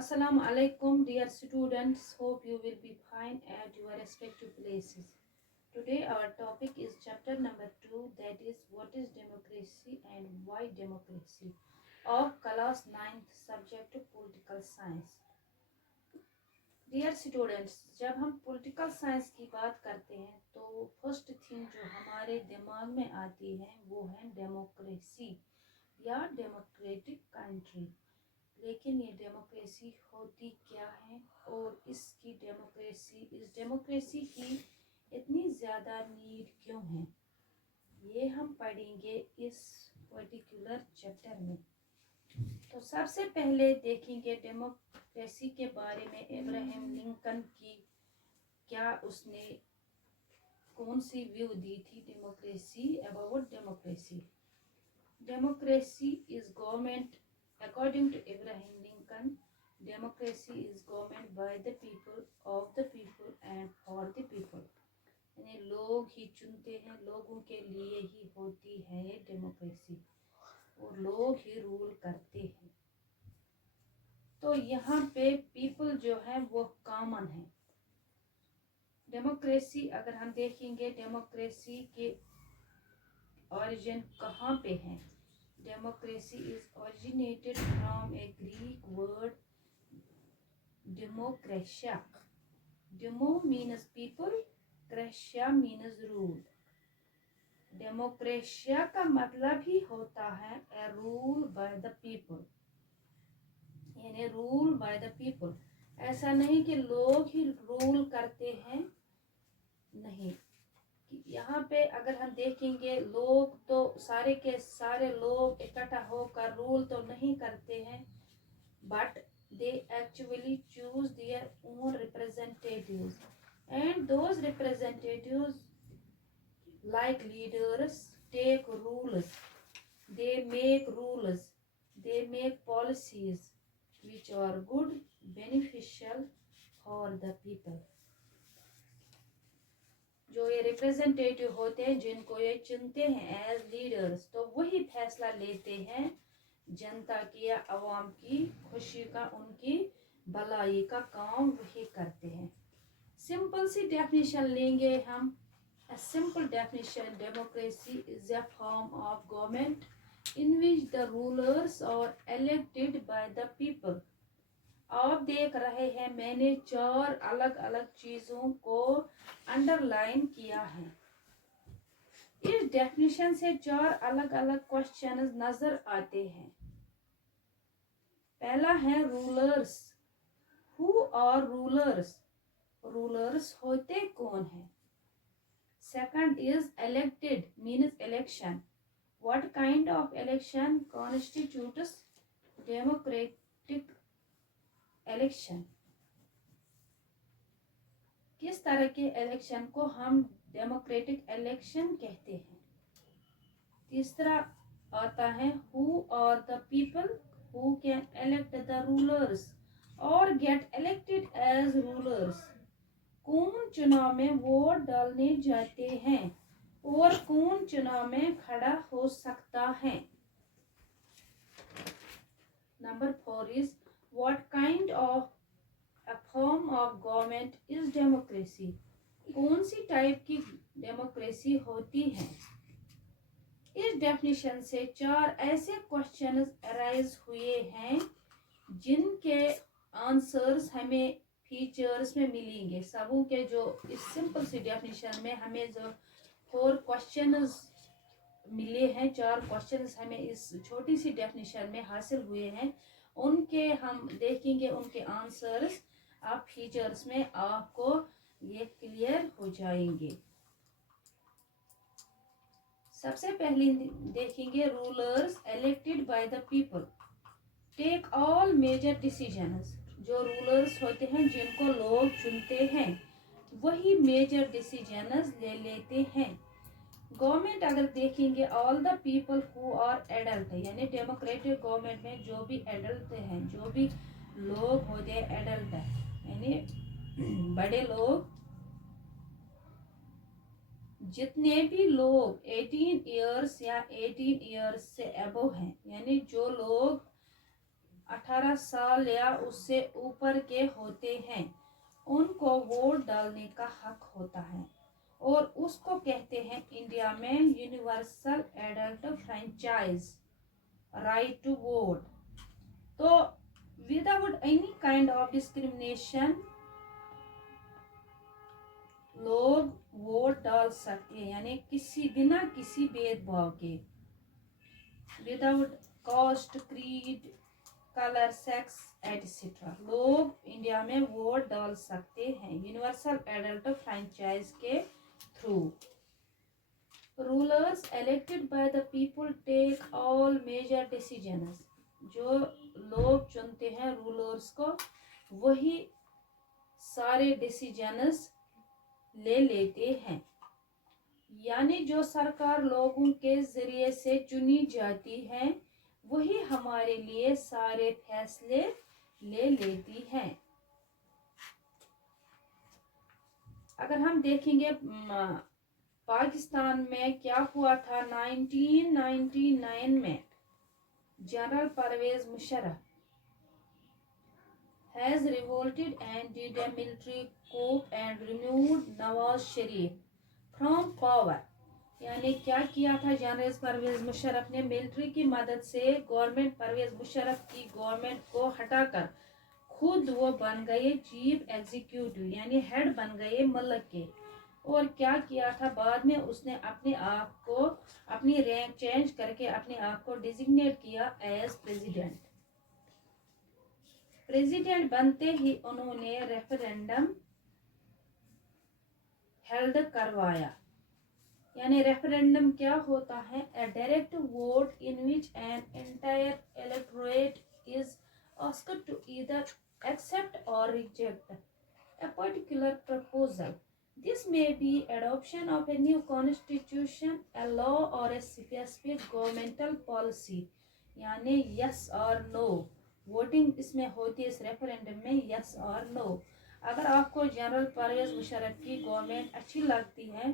Assalamu alaikum, dear students. Hope you will be fine at your respective places. Today, our topic is chapter number 2, that is, what is democracy and why democracy, of class 9th subject political science. Dear students, जब हम political science की बात करते हैं तो first thing जो हमारे दिमाग में आती है वो है डेमोक्रेसी या डेमोक्रेटिक कंट्री। लेकिन ये डेमोक्रेसी होती क्या है और इस डेमोक्रेसी की इतनी ज़्यादा नीड क्यों है, ये हम पढ़ेंगे इस पर्टिकुलर चैप्टर में। तो सबसे पहले देखेंगे डेमोक्रेसी के बारे में इब्राहिम लिंकन की क्या उसने कौन सी व्यू दी थी democracy about democracy. Democracy is government according to Abraham Lincoln, democracy is government by the people, of the people and for the people. यानी लोग ही चुनते हैं, लोगों के लिए ही होती है ये डेमोक्रेसी और लोग ही रूल करते हैं। तो यहाँ पे पीपल जो है वो कॉमन है। डेमोक्रेसी अगर हम देखेंगे डेमोक्रेसी के ओरिजिन कहाँ पे है, democracy is originated from a Greek word demokratia. Demo means people, kratia means rule. Demokratia का मतलब ही होता है a rule by the people, यानी रूल बाय द पीपल। ऐसा नहीं कि लोग ही रूल करते हैं, नहीं। यहाँ पे अगर हम देखेंगे लोग तो सारे के सारे लोग इकट्ठा होकर रूल तो नहीं करते हैं, but they actually choose their own representatives and those representatives like leaders take rules, they make rules, they make policies which are good, beneficial for the people. जो ये रिप्रेजेंटेटिव होते हैं जिनको ये चुनते हैं एज लीडर्स, तो वही फैसला लेते हैं जनता की या अवाम की खुशी का, उनकी भलाई का काम वही करते हैं। सिंपल सी डेफिनेशन लेंगे हम। A simple definition: democracy is a form of government in which the rulers are elected by the people. आप देख रहे हैं मैंने 4 अलग अलग चीजों को अंडरलाइन किया है। इस डेफिनेशन से 4 अलग अलग क्वेश्चंस नजर आते हैं। पहला है rulers. Who are rulers? Rulers होते कौन हैं? Second is elected, means election. What kind of election constitutes democratic election? किस तरह के इलेक्शन को हम डेमोक्रेटिक इलेक्शन कहते हैं? तीसरा आता है who are the people who can elect the rulers or get elected as rulers? कौन चुनाव में वोट डालने जाते हैं और कौन चुनाव में खड़ा हो सकता है? Number 4 is what kind of a form of government is democracy? कौन सी टाइप की डेमोक्रेसी होती है? इस डेफिनेशन से 4 ऐसे क्वेश्चंस अराइज हुए हैं जिनके आंसर्स हमें फीचर्स में मिलेंगे। सबों के जो इस सिंपल सी डेफिनेशन में हमें जो 4 क्वेश्चंस मिले हैं, 4 क्वेश्चंस हमें इस छोटी सी डेफिनेशन में हासिल हुए हैं, उनके हम देखेंगे उनके आंसर्स आप फीचर्स में आपको ये क्लियर हो जाएंगे। सबसे पहले देखेंगे rulers elected by the people take all major decisions. जो रूलर्स होते हैं जिनको लोग चुनते हैं वही मेजर डिसीजंस ले लेते हैं। गवर्नमेंट अगर देखेंगे all the people who are adult, यानी डेमोक्रेटिक गवर्नमेंट में जो भी एडल्ट हैं, जो भी लोग होते हैं एडल्ट यानी बड़े लोग, जितने भी लोग 18 इयर्स या 18 इयर्स से अबव हैं, यानी जो लोग 18 साल या उससे ऊपर के होते हैं उनको वोट डालने का हक होता है और उसको कहते हैं इंडिया में universal adult franchise right to vote. तो without any kind of discrimination लोग वोट डाल सकते हैं, यानी किसी बिना किसी भेदभाव के, without caste, creed, colour, sex etcetera लोग इंडिया में वोट डाल सकते हैं यूनिवर्सल एडल्ट फ्रेंचाइज के through. Rulers elected by the people take all major decisions, जो लोग चुनते हैं रूलर्स को वही सारे डिसीजंस ले लेते हैं, यानी जो सरकार लोगों के जरिए से चुनी जाती है वही हमारे लिए सारे फैसले ले लेती है। अगर हम देखेंगे पाकिस्तान में क्या हुआ था 1999 में, General Parvez Musharraf has revolted and did a military coup and removed Nawaz Sharif from power। यानी क्या किया था जनरल परवेज मुशर्रफ ने, मिलिट्री की मदद से गवर्नमेंट परवेज मुशर्रफ की गवर्नमेंट को हटाकर खुद वो बन गए चीफ एग्जीक्यूटिव, यानी हेड बन गए मुल्क के। और क्या किया था बाद में उसने अपने आप को अपनी रैंक चेंज करके अपने आप को डिजिग्नेट किया एज प्रेसिडेंट। प्रेसिडेंट बनते ही उन्होंने रेफरेंडम हेल्ड करवाया, यानी रेफरेंडम क्या होता है, a direct vote in which an entire electorate is asked to either accept or reject a particular proposal. This may be adoption of a new constitution, a law or a specific governmental policy, यानी yes or no voting इसमें होती है इस referendum में, yes or no। अगर आपको general Parvez Musharraf की government अच्छी लगती है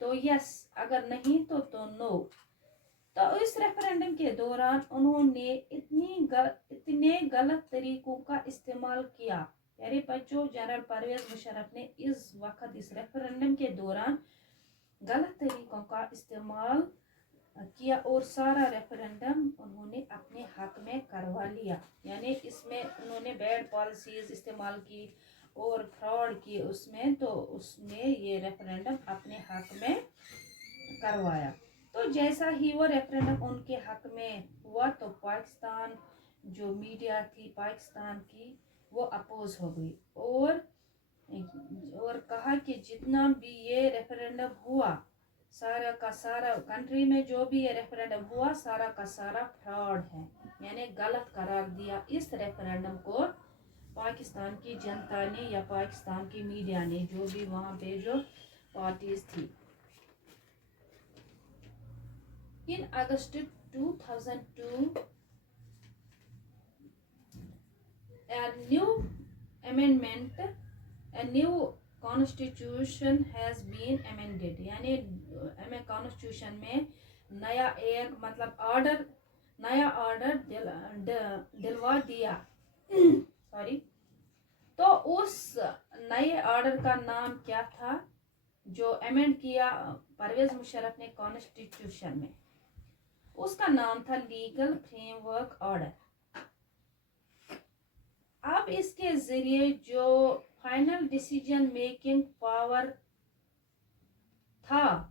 तो यस, अगर नहीं तो नो। तो इस रेफरेंडम के दौरान उन्होंने इतने गलत तरीकों का इस्तेमाल किया, यानी बच्चों जनरल परवेज मुशर्रफ ने इस वक्त इस रेफरेंडम के दौरान गलत तरीकों का इस्तेमाल किया और सारा रेफरेंडम उन्होंने अपने हक में करवा लिया, यानी इसमें उन्होंने बैड पॉलिसीज इस्तेमाल की और फ्रॉड की उसमें, तो उसने ये रेफरेंडम अपने हक में करवाया। तो जैसा ही वो रेफरेंडम उनके हक में हुआ तो पाकिस्तान जो मीडिया थी पाकिस्तान की वो अपोज हो गई और कहा कि जितना भी ये रेफरेंडम हुआ सारा का सारा कंट्री में जो भी ये रेफरेंडम हुआ सारा का सारा फ्रॉड है, यानी गलत करार दिया इस रेफरेंडम को पाकिस्तान की जनता ने या पाकिस्तान की मीडिया ने, जो भी वहाँ पे जो पार्टीज थी। इन अगस्त 2002 a new amendment, a new constitution has been amended, यानी हमें कॉन्स्टिट्यूशन में नया एक मतलब ऑर्डर नया ऑर्डर दिलवा दिया सॉरी। तो उस नए ऑर्डर का नाम क्या था जो अमेंड किया परवेज मुशर्रफ ने कॉन्स्टिट्यूशन में, उसका नाम था लीगल फ्रेमवर्क ऑर्डर। अब इसके जरिए जो फाइनल डिसीजन मेकिंग पावर था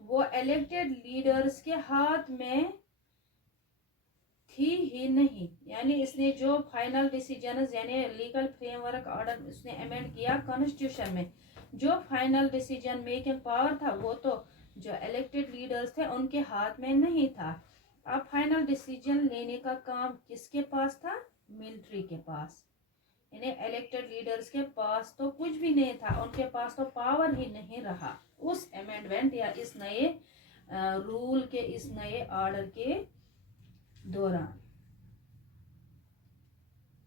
वो इलेक्टेड लीडर्स के हाथ में थी ही नहीं, यानी इसने जो फाइनल डिसीजन यानी लीगल फ्रेमवर्क ऑर्डर उसने अमेंड किया कॉन्स्टिट्यूशन में, जो फाइनल डिसीजन मेकिंग पावर था वो तो जो इलेक्टेड लीडर्स थे उनके हाथ में नहीं था। अब फाइनल डिसीजन लेने का काम किसके पास था, मिलिट्री के पास, यानी इलेक्टेड लीडर्स के पास तो कुछ भी नहीं था, उनके पास तो पावर ही नहीं रहा उस अमेंडमेंट या इस नए रूल के इस नए ऑर्डर के दौरान।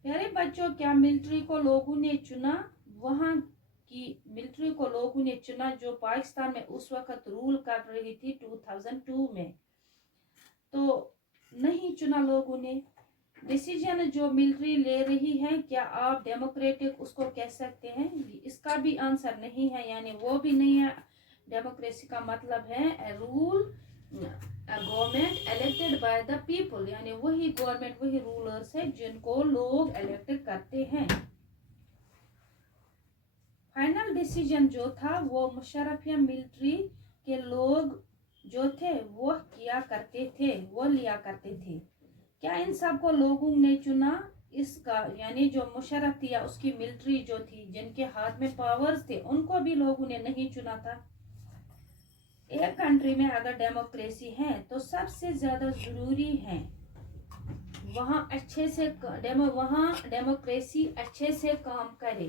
प्यारे बच्चों, क्या मिलिट्री को लोगों ने चुना, वहां की मिलिट्री को लोगों ने चुना जो पाकिस्तान में उस वक्त रूल कर रही थी 2002 में, तो नहीं चुना लोगों ने। डिसीजन जो मिलिट्री ले रही है, क्या आप डेमोक्रेटिक उसको कह सकते हैं? इसका भी आंसर नहीं है, यानी वो भी नहीं है। डेमोक्रेसी का मतलब है rule government elected by the people, यानी वही गवर्नमेंट, वही रूलर्स है जिनको लोग इलेक्ट करते हैं। फाइनल डिसीजन जो था वो मुशर्रफ या मिलिट्री के लोग जो थे वो किया करते थे, वो लिया करते थे। क्या इन सबको लोगों ने चुना? इसका यानी जो मुशर्रफ थी या उसकी मिलिट्री जो थी, जिनके हाथ में पावर्स थे, उनको भी लोगों ने नहीं चुना था। एक कंट्री में अगर डेमोक्रेसी है तो सबसे ज्यादा जरूरी है वहाँ अच्छे से वहाँ डेमोक्रेसी अच्छे से काम करे।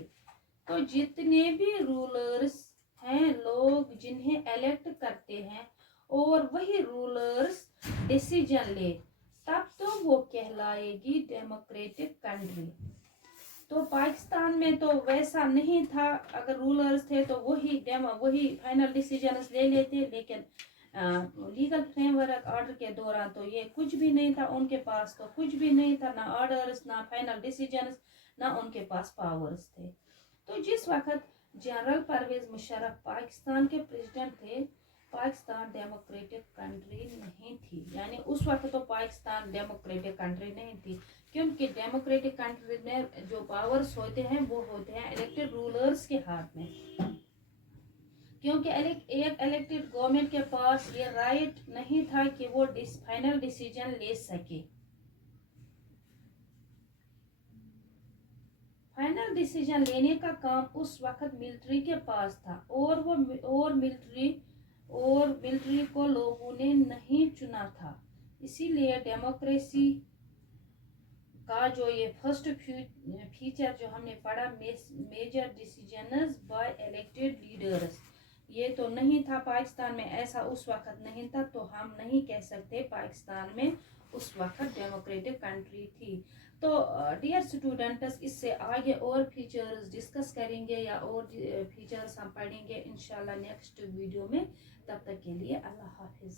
तो जितने भी रूलर्स हैं, लोग जिन्हें इलेक्ट करते हैं, और वही रूलर्स डिसीजन ले, तब तो वो कहलाएगी डेमोक्रेटिक कंट्री। तो पाकिस्तान में तो वैसा नहीं था, अगर रूलर्स थे तो वही फाइनल डिसीजन ले लेते, लेकिन लीगल फ्रेमवर्क ऑर्डर के दौरान तो ये कुछ भी नहीं था, उनके पास तो कुछ भी नहीं था, ना ऑर्डर्स, ना फाइनल डिसीजन, ना उनके पास पावर्स थे। तो जिस वक्त जनरल परवेज मुशर्रफ पाकिस्तान के प्रेसिडेंट थे, पाकिस्तान डेमोक्रेटिक कंट्री नहीं थी, यानी उस वक्त तो पाकिस्तान डेमोक्रेटिक कंट्री नहीं थी, क्योंकि डेमोक्रेटिक कंट्री में जो पावर्स होते हैं वो होते हैं इलेक्टेड रूलर्स के हाथ में, क्योंकि एक इलेक्टेड गवर्नमेंट के पास ये राइट नहीं था कि वो फाइनल डिसीजन ले सके। फाइनल डिसीजन लेने का काम उस वक्त मिलिट्री के पास था, और मिलिट्री को लोगों ने नहीं चुना था। इसीलिए डेमोक्रेसी का जो ये फर्स्ट फीचर जो हमने पढ़ा, major decisions by elected leaders, ये तो नहीं था पाकिस्तान में, ऐसा उस वक्त नहीं था, तो हम नहीं कह सकते पाकिस्तान में उस वक्त डेमोक्रेटिक कंट्री थी। तो डियर स्टूडेंट्स, इससे आगे और फीचर्स डिस्कस करेंगे या और फीचर्स हम पढ़ेंगे इंशाल्लाह नेक्स्ट वीडियो में। तब तक के लिए अल्लाह हाफिज।